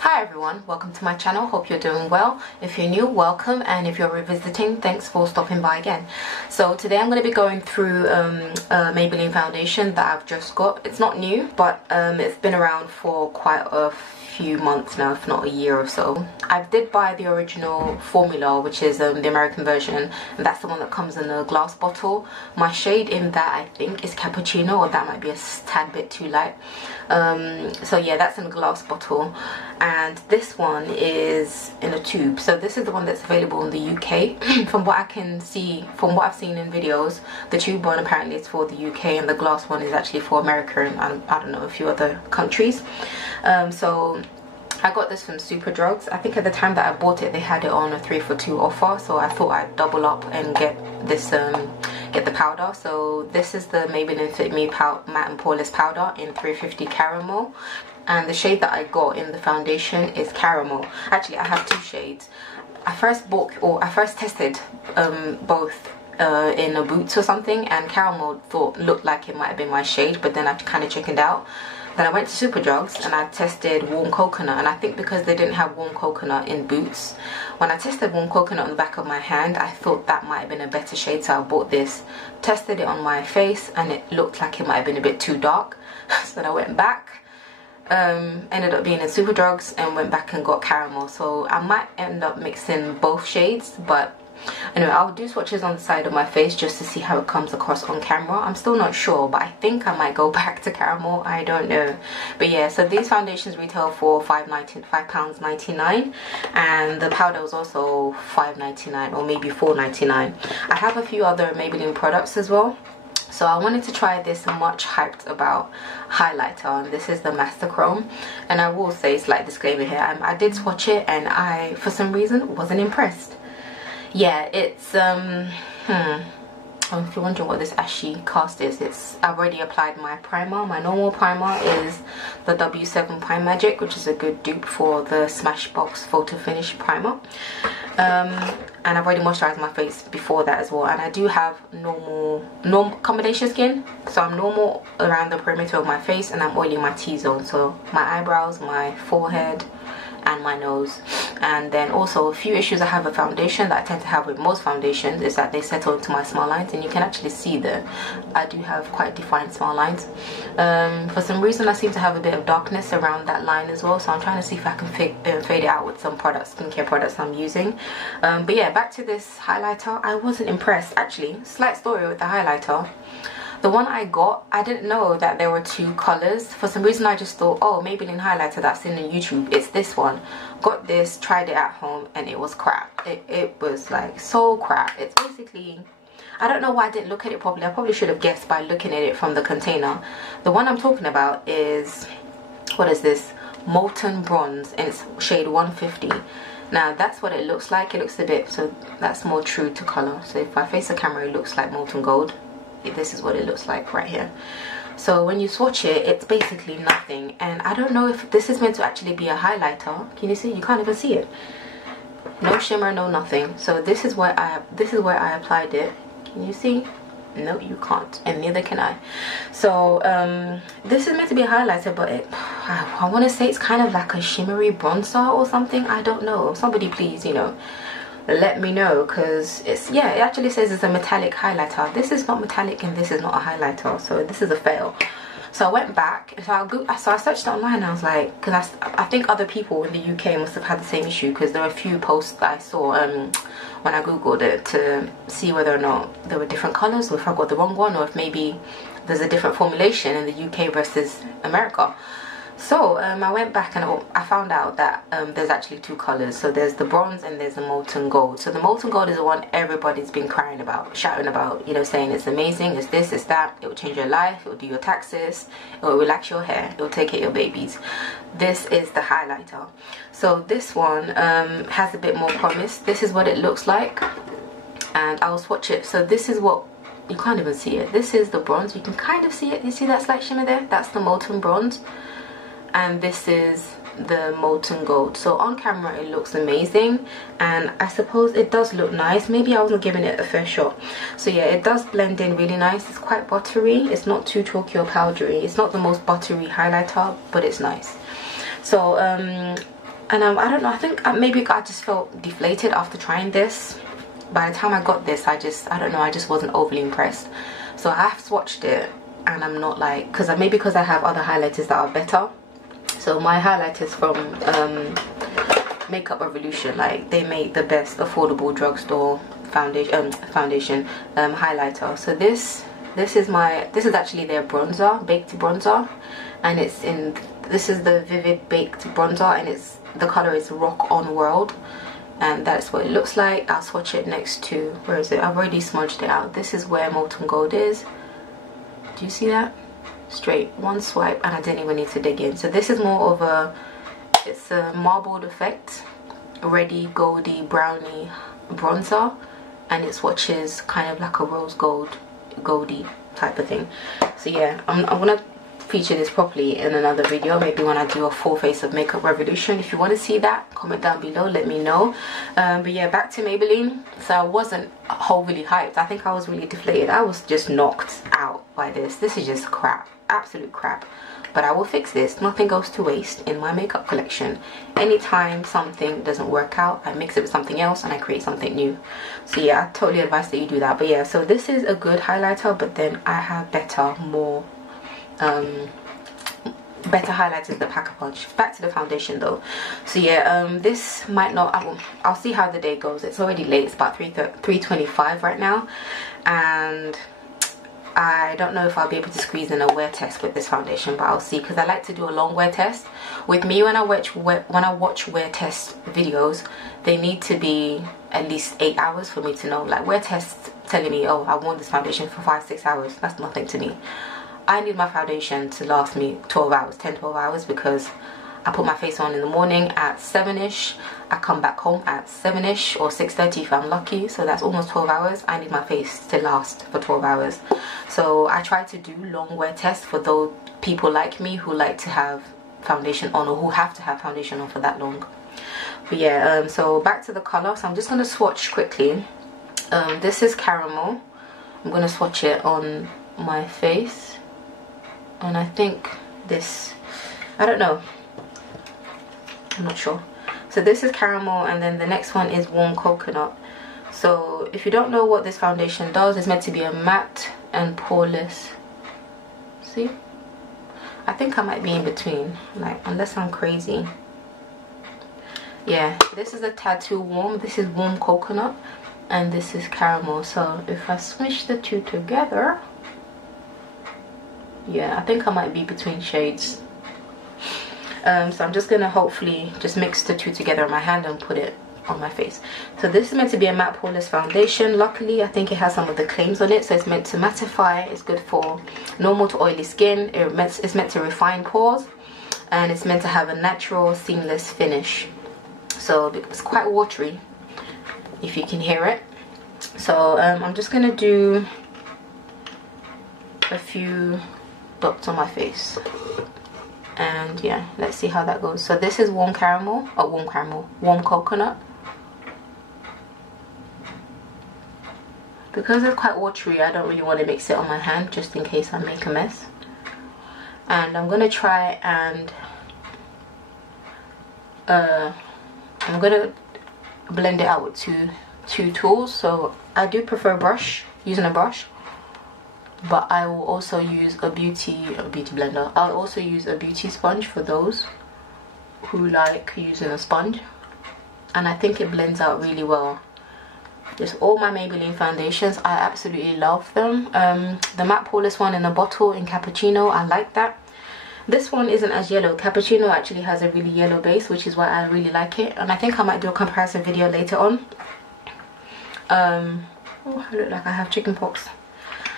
Hi everyone, welcome to my channel. Hope you're doing well. If you're new, welcome, and if you're revisiting, thanks for stopping by again. So today I'm going to be going through a Maybelline foundation that I've just got. It's not new, but it's been around for quite a few months now, if not a year or so. I did buy the original formula, which is the American version, and that's the one that comes in a glass bottle. My shade in that, I think, is cappuccino, or that might be a tad bit too light. So yeah, that's in a glass bottle, and this one is in a tube. So this is the one that's available in the UK. From what I can see, from what I've seen in videos, the tube one apparently is for the UK, and the glass one is actually for America and I don't know, a few other countries. So I got this from Superdrugs. I think at the time that I bought it, they had it on a 3 for 2 offer, so I thought I'd double up and get this get the powder. So this is the Maybelline Fit Me Matte and Poreless powder in 350 caramel, and the shade that I got in the foundation is caramel. Actually, I have two shades. I first tested both in a Boots or something, and caramel looked like it might have been my shade, but then I kind of chickened out. Then I went to Superdrugs and I tested warm coconut, and I think because they didn't have warm coconut in Boots, when I tested warm coconut on the back of my hand, I thought that might have been a better shade, so I bought this, tested it on my face, and it looked like it might have been a bit too dark. So then I went back, ended up being in Superdrugs, and went back and got caramel. So I might end up mixing both shades, but anyway, I'll do swatches on the side of my face just to see how it comes across on camera. I'm still not sure, but I think I might go back to caramel. I don't know. But yeah, so these foundations retail for £5.99, and the powder was also £5.99 or maybe £4.99. I have a few other Maybelline products as well. So I wanted to try this much hyped about highlighter, and this is the Master Chrome. And I will say, slight disclaimer here, I did swatch it and I, for some reason, wasn't impressed. Yeah, it's if you're wondering what this ashy cast is, I've already applied my primer. My normal primer is the W7 Prime Magic, which is a good dupe for the Smashbox Photo Finish primer. And I've already moisturized my face before that as well. And I do have normal combination skin, so I'm normal around the perimeter of my face, and I'm oily in my T-zone, so my eyebrows, my forehead, and my nose. And then also a few issues I have with foundation that I tend to have with most foundations is that they settle into my smile lines, and you can actually see that I do have quite defined smile lines. For some reason I seem to have a bit of darkness around that line as well, so I'm trying to see if I can fade it out with some products, skincare products I'm using. But yeah, back to this highlighter. I wasn't impressed actually. Slight story with the highlighter. The one I got, I didn't know that there were two colors. For some reason I just thought, oh, Maybelline highlighter that's in the YouTube, it's this one. Got this, tried it at home, and it was crap. It was like so crap. It's basically, I don't know why I didn't look at it properly. I probably should have guessed by looking at it from the container. The one I'm talking about is, what is this? Molten Bronze, and it's shade 150. Now that's what it looks like. It looks a bit, so that's more true to color. So if I face the camera, it looks like molten gold. This is what it looks like right here. So when you swatch it, it's basically nothing, and I don't know if this is meant to actually be a highlighter. Can you see? You can't even see it. No shimmer, no nothing. So this is where I applied it. Can you see? No, you can't, and neither can I. So this is meant to be a highlighter, but I want to say it's kind of like a shimmery bronzer or something. I don't know. Somebody please, you know, let me know, because it's, yeah, it actually says it's a metallic highlighter. This is not metallic and this is not a highlighter, so this is a fail. So I went back, so I searched online, and I was like, because I think other people in the UK must have had the same issue, because there are a few posts that I saw when I googled it to see whether or not there were different colors, or if I got the wrong one, or if maybe there's a different formulation in the UK versus America. So I went back and I found out that there's actually two colors. So there's the bronze and there's the molten gold. So the molten gold is the one everybody's been crying about, shouting about, you know, saying it's amazing, it's this, it's that, it will change your life, it will do your taxes, it will relax your hair, it will take care of your babies. This is the highlighter. So this one has a bit more promise. This is what it looks like, and I'll swatch it. So this is what, you can't even see it. This is the bronze. You can kind of see it. You see that slight shimmer there? That's the molten bronze. And this is the molten gold. So on camera it looks amazing, and I suppose it does look nice. Maybe I wasn't giving it a fair shot. So yeah, it does blend in really nice. It's quite buttery. It's not too chalky or powdery. It's not the most buttery highlighter, but it's nice. So And I don't know, I think maybe I just felt deflated after trying this. By the time I got this, I don't know, I just wasn't overly impressed. So I have swatched it, and I'm not like, maybe because I have other highlighters that are better. So my highlighters from Makeup Revolution, like, they make the best affordable drugstore foundation highlighter. So this is actually their bronzer, baked bronzer, and this is the Vivid Baked Bronzer, and the color is Rock On World, and that's what it looks like. I'll swatch it next to, where is it? I've already smudged it out. This is where Molten Gold is. Do you see that? Straight one swipe, and I didn't even need to dig in. So this is more of it's a marbled effect, ready goldy brownie bronzer, and it swatches kind of like a rose goldy type of thing. So yeah, I'm gonna feature this properly in another video, maybe when I do a full face of Makeup Revolution. If you want to see that, comment down below, let me know. But yeah, back to Maybelline. So I wasn't overly hyped. I think I was really deflated. I was just knocked out by this. This is just crap, absolute crap. But I will fix this. Nothing goes to waste in my makeup collection. Anytime something doesn't work out, I mix it with something else and I create something new. So yeah, I totally advise that you do that. But yeah, so this is a good highlighter, but then I have better highlighters that pack a punch. Back to the foundation though. So yeah, this might not, I'll see how the day goes. It's already late, it's about 3:25 right now, and I don't know if I'll be able to squeeze in a wear test with this foundation, but I'll see, because I like to do a long wear test. With me, when I watch wear test videos, they need to be at least 8 hours for me to know. Like, wear tests telling me, oh, I worn this foundation for 5-6 hours, that's nothing to me. I need my foundation to last me 12 hours, 10-12 hours, because I put my face on in the morning at 7ish, I come back home at 7ish or 6:30 if I'm lucky, so that's almost 12 hours. I need my face to last for 12 hours. So I try to do long wear tests for those people like me who like to have foundation on, or who have to have foundation on for that long. But yeah, so back to the colour. So I'm just going to swatch quickly. This is Caramel. I'm going to swatch it on my face. And I think this, I don't know, I'm not sure. So this is Caramel, and then the next one is Warm Coconut. So if you don't know what this foundation does, it's meant to be a matte and poreless. See? I think I might be in between, like, unless I'm crazy. Yeah, this is a Tattoo Warm, this is Warm Coconut, and this is Caramel. So if I smush the two together, yeah, I think I might be between shades. So I'm just gonna hopefully just mix the two together in my hand and put it on my face. So this is meant to be a matte poreless foundation. Luckily, I think it has some of the claims on it. So it's meant to mattify, it's good for normal to oily skin, it's meant to refine pores, and it's meant to have a natural seamless finish. So it's quite watery, if you can hear it. So I'm just gonna do a few dots on my face, and yeah, let's see how that goes. So this is Warm Caramel, Warm Coconut. Because it's quite watery, I don't really want to mix it on my hand, just in case I make a mess. And I'm gonna try and I'm gonna blend it out with two tools. So I do prefer using a brush, but I will also use a beauty blender. I'll also use a beauty sponge for those who like using a sponge, and I think it blends out really well. Just all my Maybelline foundations, I absolutely love them. The matte poreless one in a bottle in Cappuccino, I like that. This one isn't as yellow. Cappuccino actually has a really yellow base, which is why I really like it, and I think I might do a comparison video later on. Oh, I look like I have chickenpox.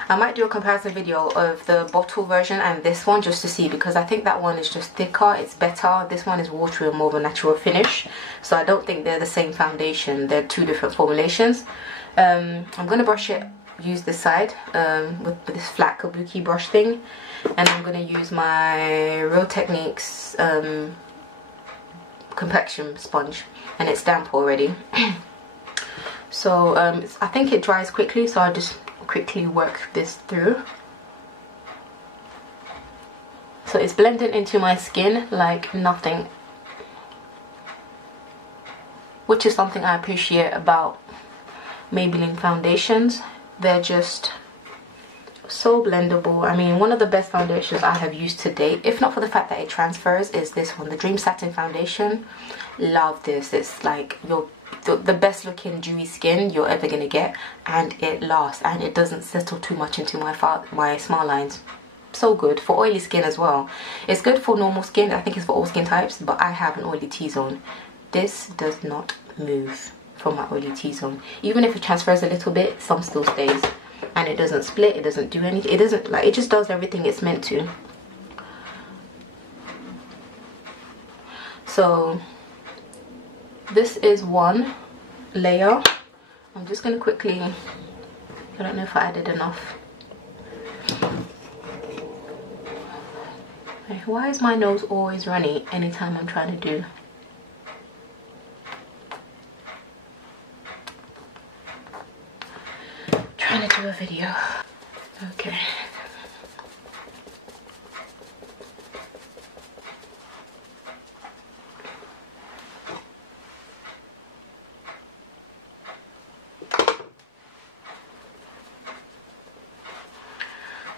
I might do a comparison video of the bottle version and this one, just to see, because I think that one is just thicker, it's better. This one is watery and more of a natural finish, so I don't think they're the same foundation. They're two different formulations. I'm going to brush it, use this side with this flat kabuki brush thing, and I'm going to use my Real Techniques complexion sponge, and it's damp already. So I think it dries quickly, so I'll just quickly work this through. So it's blended into my skin like nothing. which is something I appreciate about Maybelline foundations. They're just so blendable. I mean, one of the best foundations I have used to date, if not for the fact that it transfers, is this one, the Dream Satin Foundation. Love this. It's like the best looking dewy skin you're ever gonna get, and it lasts, and it doesn't settle too much into my smile lines. So good for oily skin as well. It's good for normal skin. I think it's for all skin types, but I have an oily T-zone. This does not move from my oily T-zone. Even if it transfers a little bit, some still stays. And it doesn't split, it doesn't do anything, it doesn't, like, it just does everything it's meant to. So this is one layer. I'm just gonna quickly, I don't know if I added enough. Why is my nose always runny anytime I'm trying to do? Trying to do a video. Okay.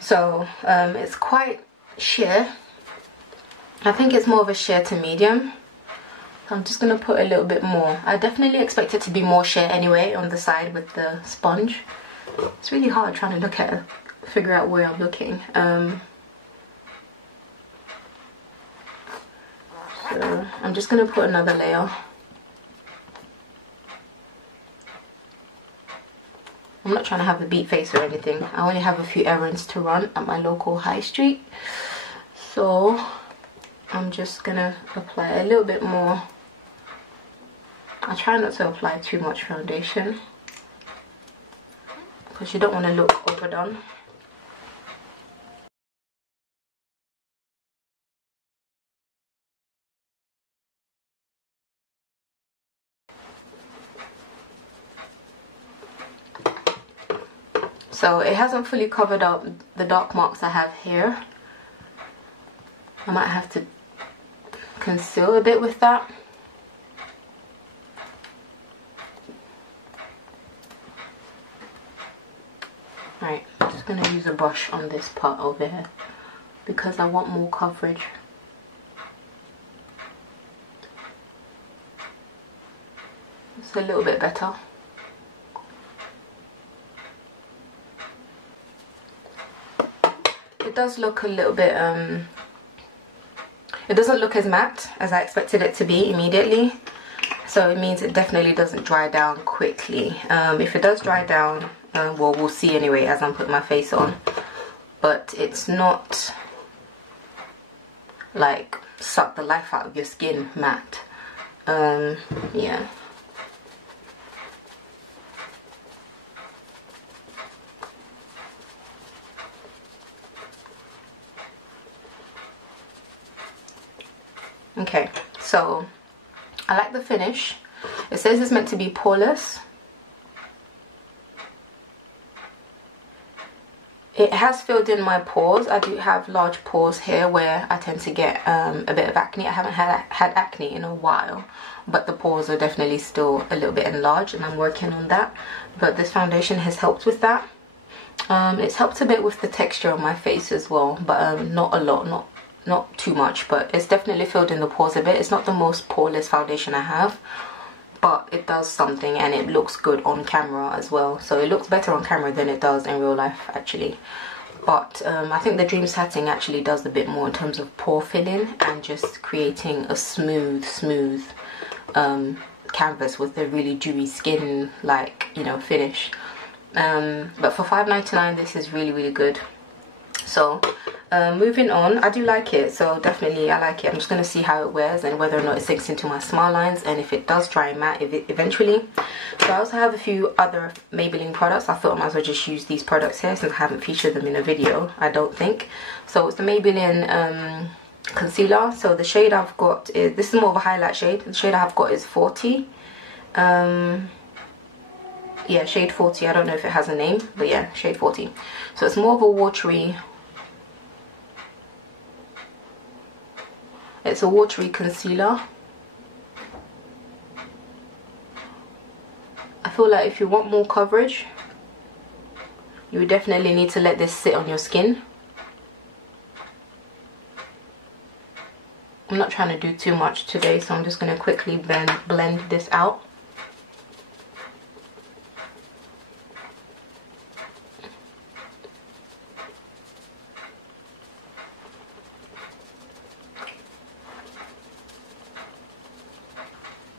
So it's quite sheer. I think it's more of a sheer to medium. I'm just gonna put a little bit more. I definitely expect it to be more sheer anyway on the side with the sponge. It's really hard trying to look at, figure out where I'm looking. So I'm just gonna put another layer. I'm not trying to have a beat face or anything. I only have a few errands to run at my local high street. So I'm just gonna apply a little bit more. I try not to apply too much foundation because you don't want to look overdone. So it hasn't fully covered up the dark marks I have here. I might have to conceal a bit with that. Right, I'm just going to use a brush on this part over here because I want more coverage. It's a little bit better. It does look a little bit, it doesn't look as matte as I expected it to be immediately. So it means it definitely doesn't dry down quickly. If it does dry down, well, we'll see anyway as I'm putting my face on. But it's not like suck the life out of your skin matte. Yeah. Okay, so I like the finish. It says it's meant to be poreless. It has filled in my pores. I do have large pores here where I tend to get a bit of acne. I haven't had acne in a while, but the pores are definitely still a little bit enlarged and I'm working on that. But this foundation has helped with that. It's helped a bit with the texture of my face as well, but not a lot, not too much, but it's definitely filled in the pores a bit. It's not the most poreless foundation I have, but it does something and it looks good on camera as well. So it looks better on camera than it does in real life actually. But I think the Dream Satin actually does a bit more in terms of pore filling and just creating a smooth canvas with a really dewy skin, like, you know, finish. But for $5.99 this is really good. So moving on, I do like it, so definitely I like it. I'm just going to see how it wears and whether or not it sinks into my smile lines and if it does dry matte eventually. So I also have a few other Maybelline products. I thought I might as well just use these products here since I haven't featured them in a video, I don't think. So it's the Maybelline concealer. So the shade I've got is, this is more of a highlight shade. The shade I've got is 40. Yeah, shade 40. I don't know if it has a name, but yeah, shade 40. So it's more of a watery, it's a watery concealer. I feel like if you want more coverage, you would definitely need to let this sit on your skin. I'm not trying to do too much today, so I'm just going to quickly blend this out.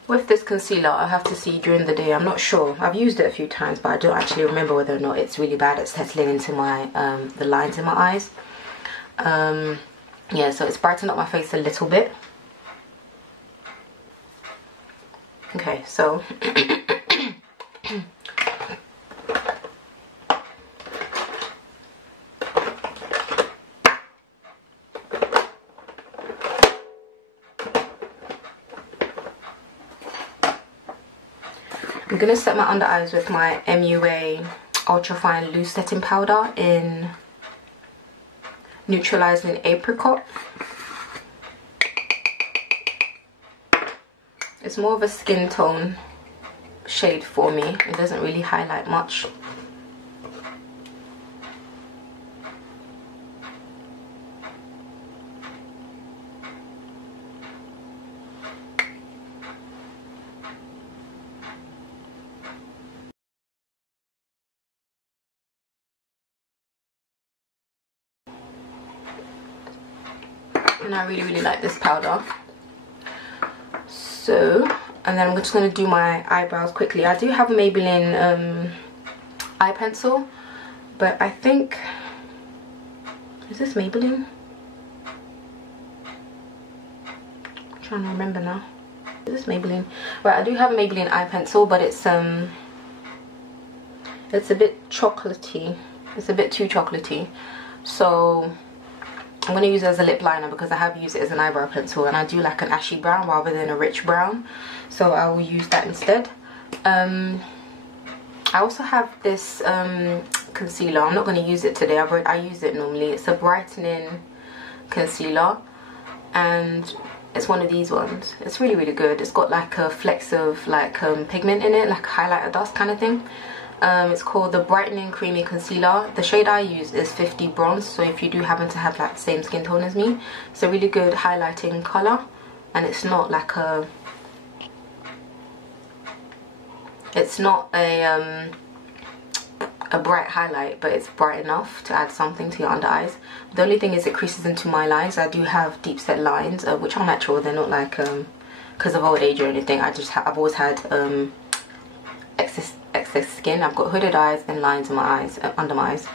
With this concealer, I have to see during the day. I'm not sure. I've used it a few times, but I don't actually remember whether or not it's really bad at settling into my the lines in my eyes. Yeah, so it's brightened up my face a little bit. Okay, so I'm gonna set my under eyes with my MUA Ultra Fine Loose Setting Powder in Neutralizing Apricot. It's more of a skin tone shade for me. It doesn't really highlight much. And I really like this powder. So, and then I'm just going to do my eyebrows quickly. I do have a Maybelline eye pencil, but I think, is this Maybelline? I'm trying to remember now. Is this Maybelline? Right, I do have a Maybelline eye pencil, but it's a bit chocolatey. It's a bit too chocolatey. So I'm going to use it as a lip liner because I have used it as an eyebrow pencil, and I do like an ashy brown rather than a rich brown, so I will use that instead. I also have this concealer. I'm not going to use it today. I use it normally. It's a brightening concealer, and it's one of these ones. It's really good. It's got like a flecks of like pigment in it, like highlighter dust kind of thing. It's called the Brightening Creamy Concealer. The shade I use is 50 Bronze, so if you do happen to have like the same skin tone as me, it's a really good highlighting colour, and it's not like a, it's not a bright highlight, but it's bright enough to add something to your under eyes. The only thing is it creases into my lines. I do have deep set lines, which are natural. They're not like because of old age or anything. I've always had excess skin. I've got hooded eyes and lines in my eyes, under my eyes.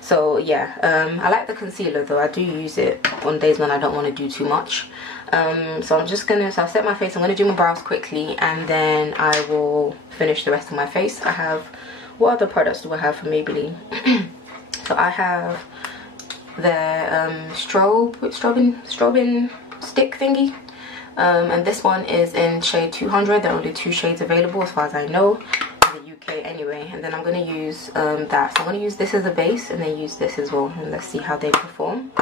So yeah, I like the concealer though. I do use it on days when I don't want to do too much. So I'm just gonna, so I've set my face. I'm gonna do my brows quickly, and then I will finish the rest of my face. I have, what other products do I have from Maybelline? So I have the strobing stick thingy, and this one is in shade 200. There are only 2 shades available as far as I know in the UK anyway. And then I'm going to use that. So I'm going to use this as a base and then use this as well, and let's see how they perform.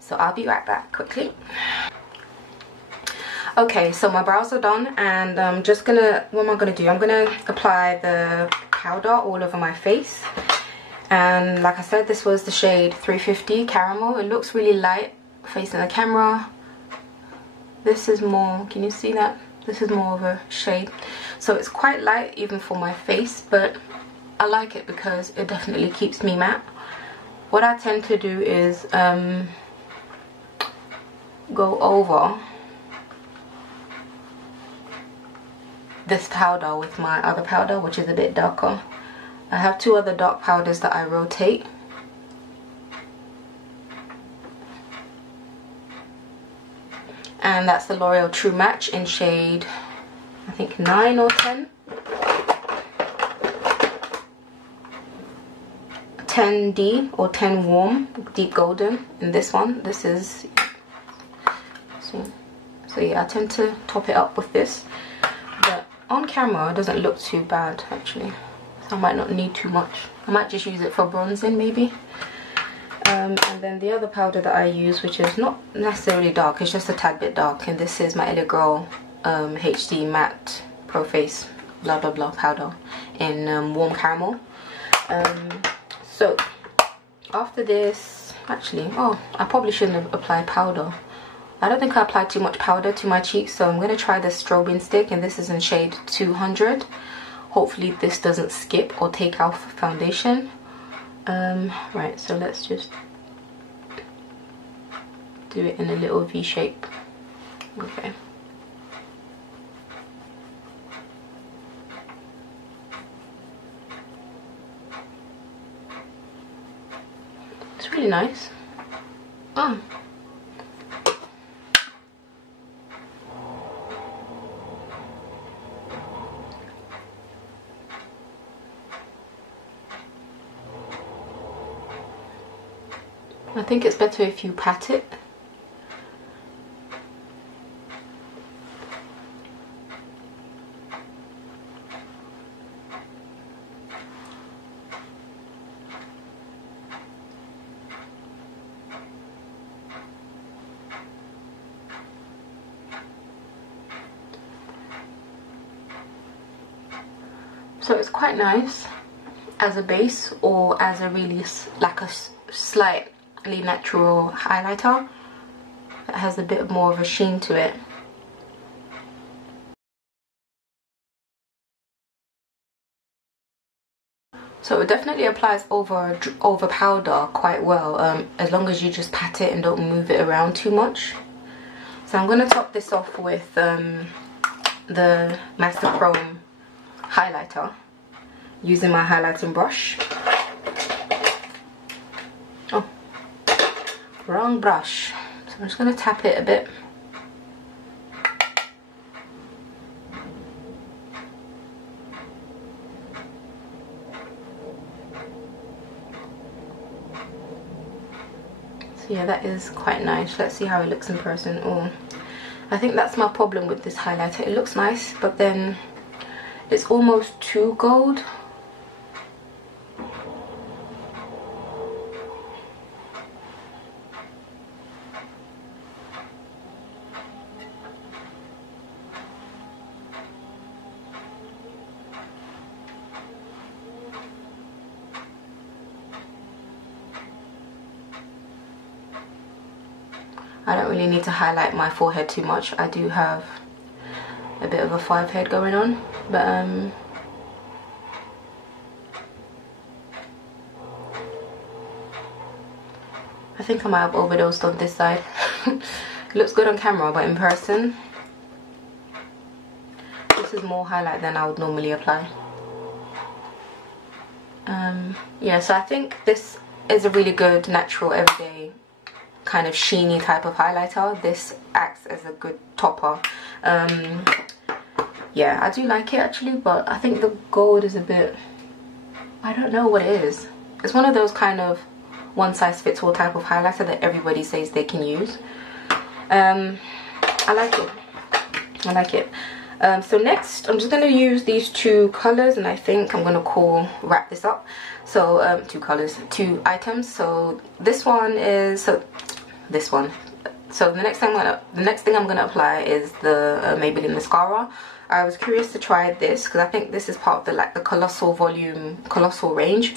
So I'll be right back quickly. Okay, so my brows are done, and I'm just gonna, what am I gonna do? I'm gonna apply the powder all over my face. And like I said, this was the shade 350 Caramel. It looks really light facing the camera. This is more, can you see that? This is more of a shade. So it's quite light even for my face, but I like it because it definitely keeps me matte. What I tend to do is go over this powder with my other powder, which is a bit darker. I have 2 other dark powders that I rotate. And that's the L'Oreal True Match in shade, I think 9 or 10. 10D or 10 Warm, Deep Golden in this one. This is, so yeah, I tend to top it up with this. But on camera it doesn't look too bad actually. So I might not need too much. I might just use it for bronzing maybe. And then the other powder that I use, which is not necessarily dark, it's just a tad bit dark, and this is my Girl HD Matte Pro Face blah blah blah powder in warm caramel. So after this, actually, oh, I probably shouldn't have applied powder. I don't think I applied too much powder to my cheeks, so I'm going to try the Strobing stick, and this is in shade 200. Hopefully this doesn't skip or take off foundation. Right, so let's just do it in a little V shape. Okay. It's really nice. Oh. I think it's better if you pat it. So it's quite nice as a base or as a really like a slightly natural highlighter that has a bit more of a sheen to it. So it definitely applies over powder quite well, as long as you just pat it and don't move it around too much. So I'm going to top this off with the Master Chrome highlighter using my highlighting brush. Oh, wrong brush. So I'm just going to tap it a bit. So yeah, that is quite nice. Let's see how it looks in person. Oh, I think that's my problem with this highlighter. It looks nice, but then it's almost too gold. I don't really need to highlight my forehead too much. I do have a bit of a 5 head going on, but I think I might have overdosed on this side. It looks good on camera, but in person this is more highlight than I would normally apply. Yeah, so I think this is a really good natural everyday kind of sheeny type of highlighter. This acts as a good topper. Yeah, I do like it actually, but I think the gold is a bit, I don't know what it is. It's one of those kind of one size fits all type of highlighter that everybody says they can use. I like it. I like it. So next I'm just going to use these two colors, and I think I'm going to wrap this up. So two items. So this one is this one. So the next thing I'm gonna apply is the Maybelline Mascara. I was curious to try this because I think this is part of the Colossal Colossal range,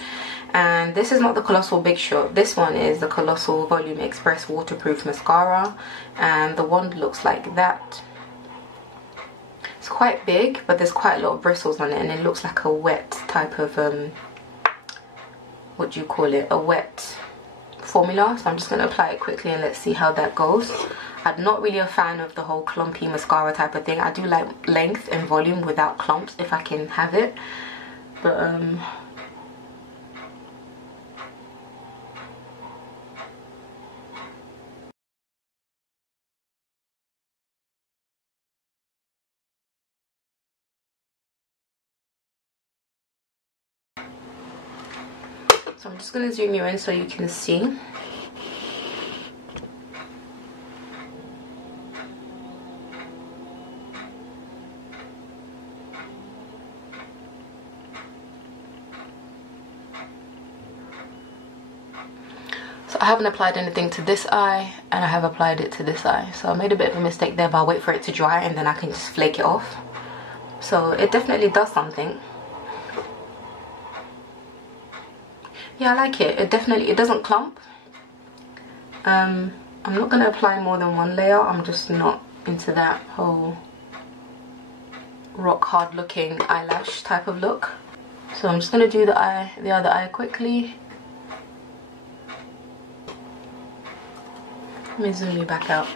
and this is not the Colossal Big Shot. This one is the Colossal Volume Express Waterproof Mascara, and the wand looks like that. It's quite big, but there's quite a lot of bristles on it, and it looks like a wet type of what do you call it? A wet formula. So I'm just going to apply it quickly and let's see how that goes. I'm not really a fan of the whole clumpy mascara type of thing. I do like length and volume without clumps if I can have it, but so I'm just going to zoom you in so you can see. So I haven't applied anything to this eye, and I have applied it to this eye. So I made a bit of a mistake there, but I'll wait for it to dry and then I can just flake it off. so it definitely does something. Yeah, I like it. It doesn't clump. I'm not going to apply more than one layer. I'm just not into that whole rock hard looking eyelash type of look. So I'm just going to do the other eye quickly. Let me zoom you back out.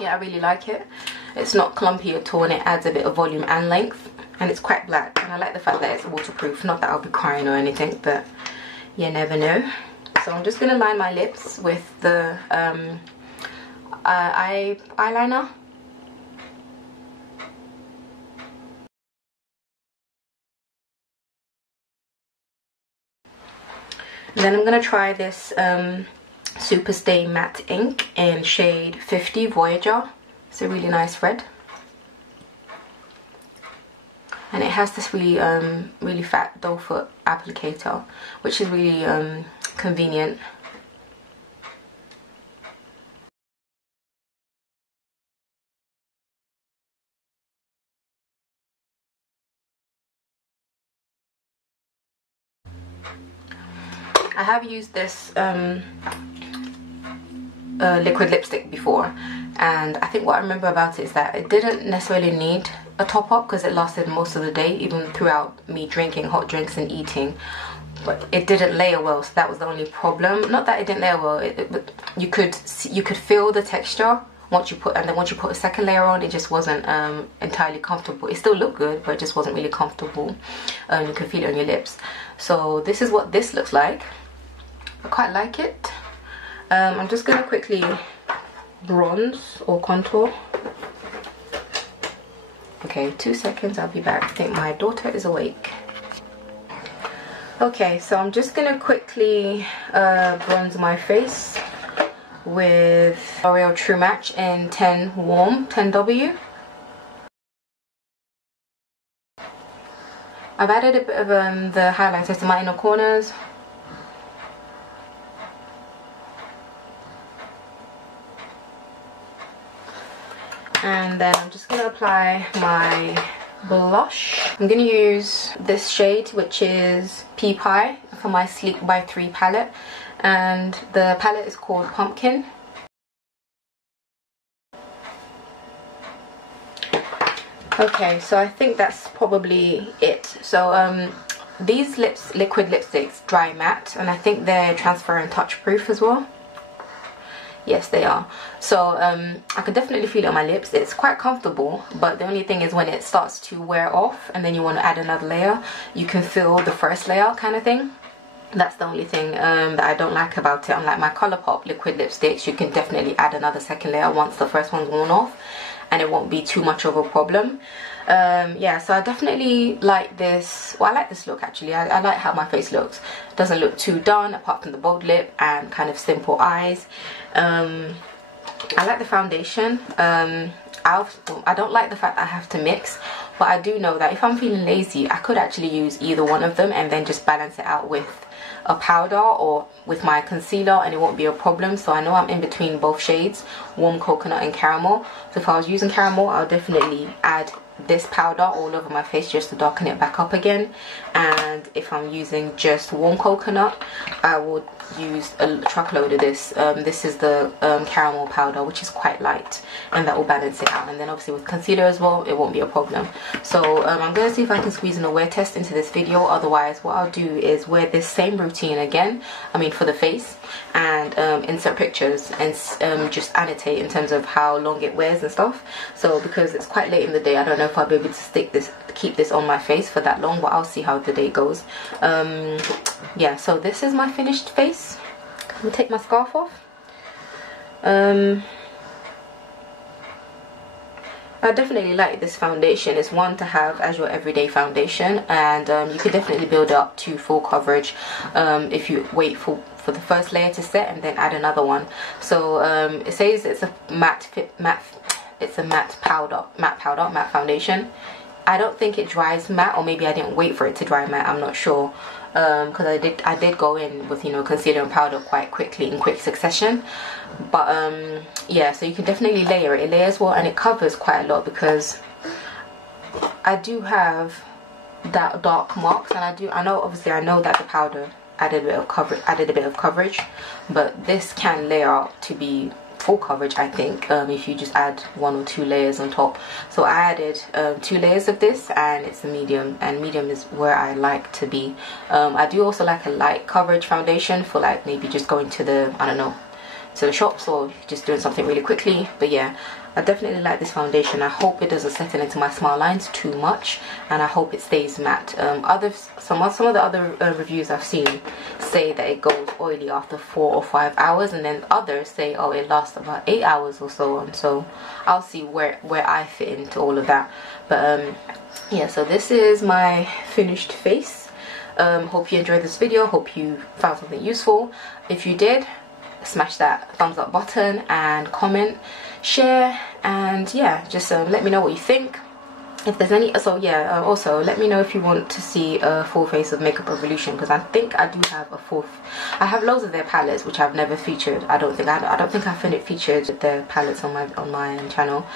Yeah, I really like it. It's not clumpy at all, and it adds a bit of volume and length, and it's quite black, and I like the fact that it's waterproof. Not that I'll be crying or anything, but you never know. So I'm just going to line my lips with the eyeliner. And then I'm going to try this Superstay matte ink in shade 50 Voyager. It's a really nice red, and it has this really really fat doe foot applicator, which is really convenient. I have used this liquid lipstick before, and I think what I remember about it is that it didn't necessarily need a top up because it lasted most of the day, even throughout me drinking hot drinks and eating. But it didn't layer well, so that was the only problem. Not that it didn't layer well, but you could feel the texture once you put a second layer on. It just wasn't entirely comfortable. It still looked good, but it just wasn't really comfortable. You could feel it on your lips. So this is what this looks like. I quite like it. I'm just gonna quickly bronze or contour. Okay, 2 seconds, I'll be back. I think my daughter is awake. Okay, so I'm just gonna quickly bronze my face with L'Oreal True Match in 10 Warm 10W. I've added a bit of the highlighter to my inner corners. And then I'm just going to apply my blush. I'm going to use this shade, which is Pea Pie, for my Sleek by 3 palette. And the palette is called Pumpkin. Okay, so I think that's probably it. So these liquid lipsticks dry matte, and I think they're transfer and touch proof as well. Yes, they are. So I could definitely feel it on my lips. It's quite comfortable, but the only thing is when it starts to wear off and then you want to add another layer, you can feel the first layer kind of thing. That's the only thing that I don't like about it. Unlike my Colourpop liquid lipsticks, you can definitely add another second layer once the first one's worn off, and it won't be too much of a problem. Yeah, so I definitely like this. Well, I like this look actually. I like how my face looks. It doesn't look too done, apart from the bold lip and kind of simple eyes. I like the foundation. I don't like the fact that I have to mix, but I do know that if I'm feeling lazy, I could actually use either one of them and then just balance it out with a powder or with my concealer, and it won't be a problem. So I know I'm in between both shades, warm coconut and caramel. So if I was using caramel, I'll definitely add this powder all over my face just to darken it back up again. And if I'm using just warm coconut, I would use a truckload of this. This is the caramel powder, which is quite light, and that will balance it out. And then obviously with concealer as well, it won't be a problem. So I'm going to see if I can squeeze in a wear test into this video. Otherwise, what I'll do is wear this same routine again, I mean for the face, and insert pictures and just annotate in terms of how long it wears and stuff. So because it's quite late in the day, I don't know if I'll be able to keep this on my face for that long, but I'll see how the day goes. Yeah, so this is my finished face. I'm gonna take my scarf off. I definitely like this foundation. It's one to have as your everyday foundation, and you could definitely build up to full coverage if you wait for the first layer to set and then add another one. So it says it's a matte foundation. I don't think it dries matte, or maybe I didn't wait for it to dry matte, I'm not sure. because I did go in with, you know, concealer and powder quite quickly in quick succession. But yeah, so you can definitely layer it. It layers well and it covers quite a lot, because I do have that dark marks, and I know obviously I know that the powder added a bit of coverage, but this can layer out to be full coverage, I think, if you just add 1 or 2 layers on top. So I added 2 layers of this, and it's a medium, and medium is where I like to be. I do also like a light coverage foundation for like maybe just going to the, I don't know, to the shops, or just doing something really quickly. But yeah, I definitely like this foundation. I hope it doesn't set into my smile lines too much, and I hope it stays matte. Some of the other reviews I've seen say that it goes oily after 4 or 5 hours, and then others say, oh, it lasts about 8 hours or so on. So I'll see where I fit into all of that. But yeah, so this is my finished face. Hope you enjoyed this video. Hope you found something useful. If you did, smash that thumbs up button and comment, share, and yeah, just let me know what you think. If there's any, so yeah, also let me know if you want to see a full face of Makeup Revolution, because I think I do have a full, I have loads of their palettes which I've never featured. I don't think I featured their palettes on my channel.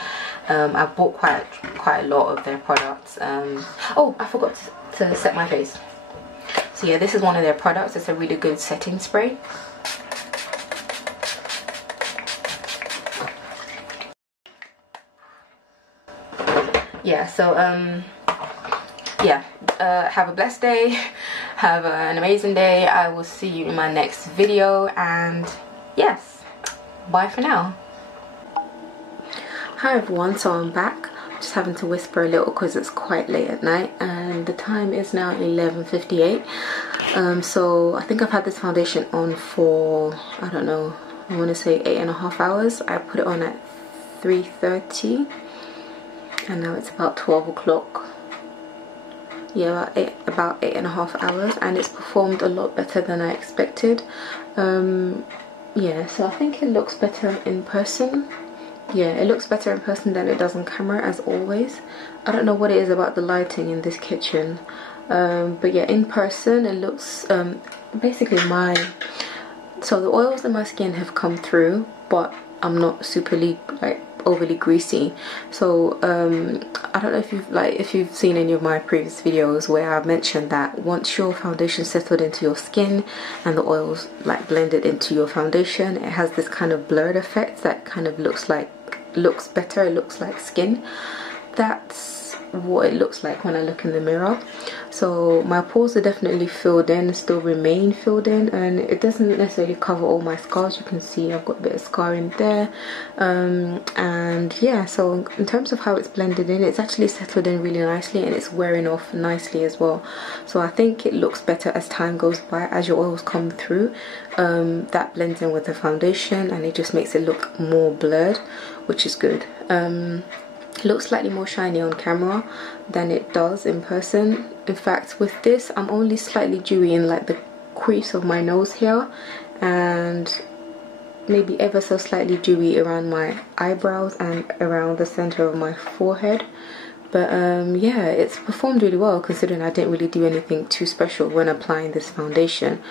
I've bought quite a lot of their products. Oh, I forgot to set my face. So yeah, this is one of their products. It's a really good setting spray. Yeah, so yeah, have a blessed day, have an amazing day. I will see you in my next video, and yes, bye for now. Hi everyone, so I'm back. Just having to whisper a little because it's quite late at night, and the time is now 11:58. So I think I've had this foundation on for, I don't know, I want to say 8.5 hours. I put it on at 3:30. and now it's about 12 o'clock. Yeah, about 8.5 hours, and it's performed a lot better than I expected. Yeah, so I think it looks better in person. Yeah, it looks better in person than it does on camera, as always. I don't know what it is about the lighting in this kitchen, but yeah, in person it looks basically so the oils in my skin have come through, but I'm not superly overly greasy. So I don't know if you've seen any of my previous videos where I've mentioned that once your foundation settled into your skin and the oils blended into your foundation, it has this kind of blurred effect that kind of looks better, it looks like skin. That's what it looks like when I look in the mirror. So my pores are definitely filled in, still remain filled in, and it doesn't necessarily cover all my scars. You can see I've got a bit of scarring there, and yeah, so in terms of how it's blended in, it's actually settled in really nicely, and it's wearing off nicely as well. So I think it looks better as time goes by, as your oils come through. That blends in with the foundation, and it just makes it look more blurred, which is good. It looks slightly more shiny on camera than it does in person. In fact, with this, I'm only slightly dewy in the crease of my nose here, and maybe ever so slightly dewy around my eyebrows and around the center of my forehead. But yeah, it's performed really well, considering I didn't really do anything too special when applying this foundation.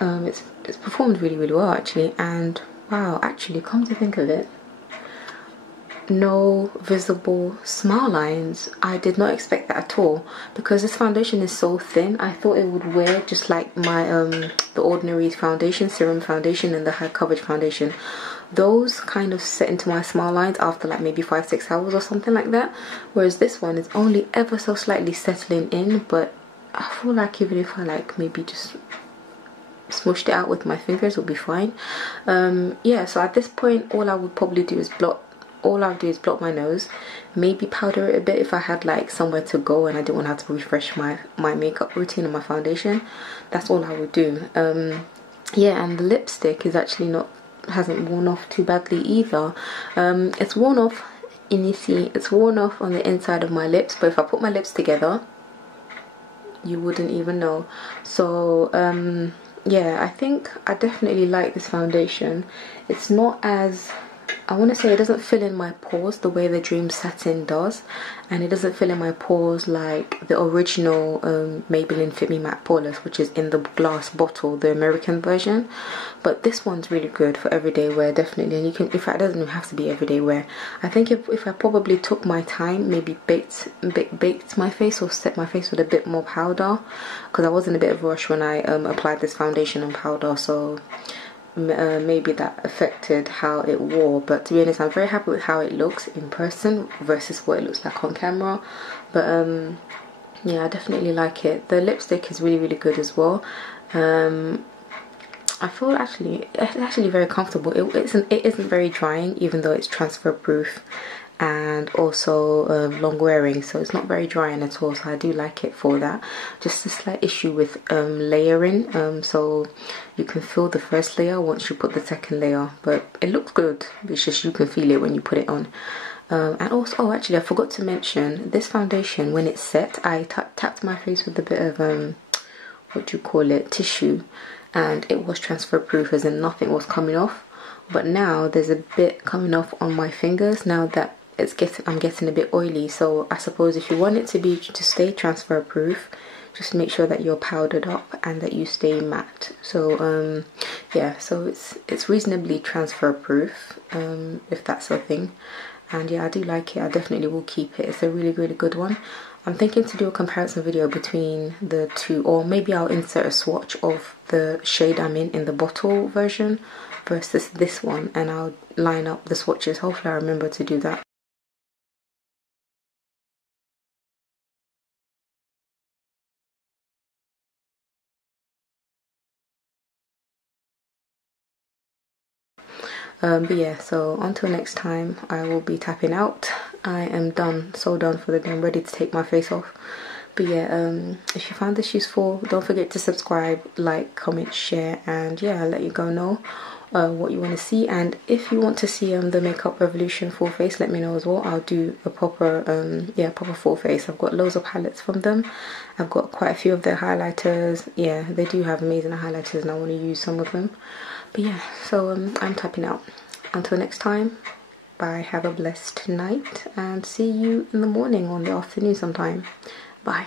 It's performed really, really well actually. And wow, actually, come to think of it, no visible smile lines. I did not expect that at all, because this foundation is so thin. I thought it would wear just like my the ordinary foundation, serum foundation, and the high coverage foundation. Those kind of set into my smile lines after maybe 5-6 hours or something like that, whereas this one is only ever so slightly settling in. But I feel like even if I maybe just smushed it out with my fingers, will be fine. Yeah, so at this point all I would probably do is blot my nose, maybe powder it a bit if I had somewhere to go and I didn't want to have to refresh my makeup routine and my foundation. That's all I would do. Yeah, and the lipstick is actually hasn't worn off too badly either. It's worn off, and you see it's worn off on the inside of my lips, but if I put my lips together you wouldn't even know. So yeah, I think I definitely like this foundation. It's not as I want to say it doesn't fill in my pores the way the Dream Satin does, and it doesn't fill in my pores like the original Maybelline Fit Me Matte Poreless, which is in the glass bottle, the American version. But this one's really good for everyday wear, definitely. And you can, in fact, it doesn't even have to be everyday wear. I think if I probably took my time, maybe baked my face or set my face with a bit more powder, because I was in a bit of a rush when I applied this foundation and powder, so maybe that affected how it wore. But to be honest, I'm very happy with how it looks in person versus what it looks like on camera. But yeah, I definitely like it. The lipstick is really good as well. I feel it's actually very comfortable. It isn't very drying, even though it's transfer proof and also long wearing, so it's not very drying at all, so I do like it for that. Just a slight issue with layering, so you can feel the first layer once you put the second layer, but it looks good. It's just you can feel it when you put it on. And also, oh actually I forgot to mention, this foundation, when it's set, I tapped my face with a bit of what do you call it, tissue, and it was transfer proof, as in nothing was coming off. But now there's a bit coming off on my fingers now that I'm getting a bit oily. So I suppose if you want it to stay transfer proof, just make sure that you're powdered up and that you stay matte. So yeah, so it's reasonably transfer proof, if that's a thing. And yeah, I do like it. I definitely will keep it. It's a really good one. I'm thinking to do a comparison video between the two, or maybe I'll insert a swatch of the shade I'm in the bottle version versus this one, and I'll line up the swatches. Hopefully I remember to do that. But yeah, so until next time, I will be tapping out. I am done, so done for the day. I'm ready to take my face off. But yeah, if you found this useful, don't forget to subscribe, like, comment, share, and yeah, I'll let you go know what you want to see. And if you want to see the Makeup Revolution full face, let me know as well. I'll do a proper proper full face. I've got loads of palettes from them. I've got quite a few of their highlighters. Yeah, they do have amazing highlighters, and I want to use some of them. But yeah, so I'm tapping out. Until next time, bye, have a blessed night, and see you in the morning or in the afternoon sometime. Bye.